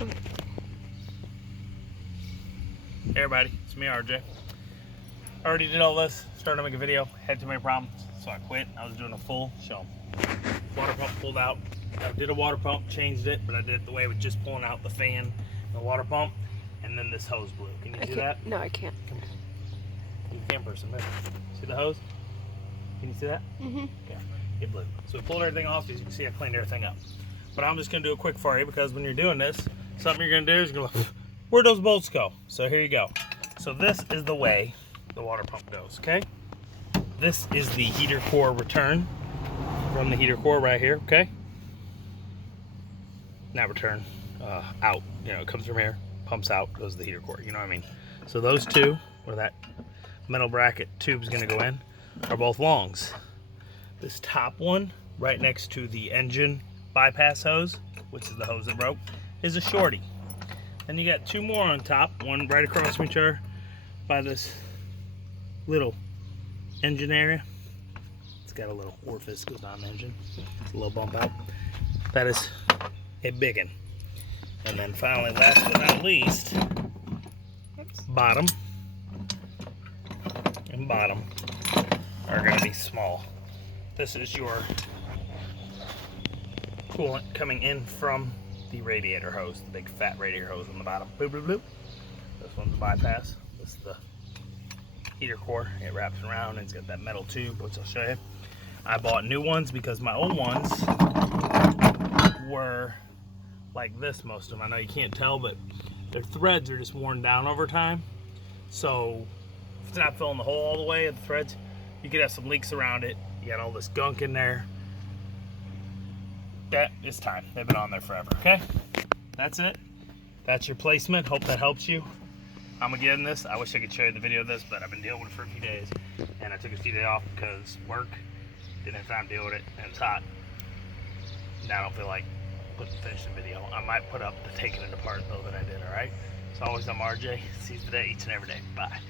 Hey everybody, it's me RJ. I already did all this, started to make a video, had too many problems, so I quit. I was doing a full show. Water pump pulled out. I did a water pump, changed it, but I did it the way with just pulling out the fan, the water pump, and then this hose blew. Can you see that? No, I can't. Come on. You can person, man. See the hose? Can you see that? Mm-hmm. Okay, it blew. So we pulled everything off. As you can see, I cleaned everything up. But I'm just gonna do it quick for you because when you're doing this, something you're gonna do is you're gonna go, where'd those bolts go? So here you go. So this is the way the water pump goes, okay? This is the heater core return from the heater core right here, okay? Not return, out. You know, it comes from here, pumps out, goes to the heater core, you know what I mean? So those two, where that metal bracket tube's gonna go in, are both longs. This top one, right next to the engine bypass hose, which is the hose that broke, is a shorty. Then you got two more on top, one right across from each other by this little engine area. It's got a little orifice goes down the engine, a little bump out. That is a big one. And then finally, last but not least, bottom and bottom are going to be small. This is your coolant coming in from the radiator hose, the big fat radiator hose on the bottom. Boop, boop, boop. This one's the bypass. This is the heater core. It wraps around and it's got that metal tube, which I'll show you. I bought new ones because my old ones were like this, most of them. I know you can't tell, but their threads are just worn down over time. So if it's not filling the hole all the way at the threads, you could have some leaks around it. You got all this gunk in there. That is time. They've been on there forever, okay? That's it. That's your placement. Hope that helps you. I'm gonna get in this. I wish I could show you the video of this, but I've been dealing with it for a few days. And I took a few days off because work. Didn't have time to deal with it, and it's hot. Now I don't feel like finishing the video. I might put up the taking it apart though that I did, alright? So always I'm RJ. See you today, each and every day. Bye.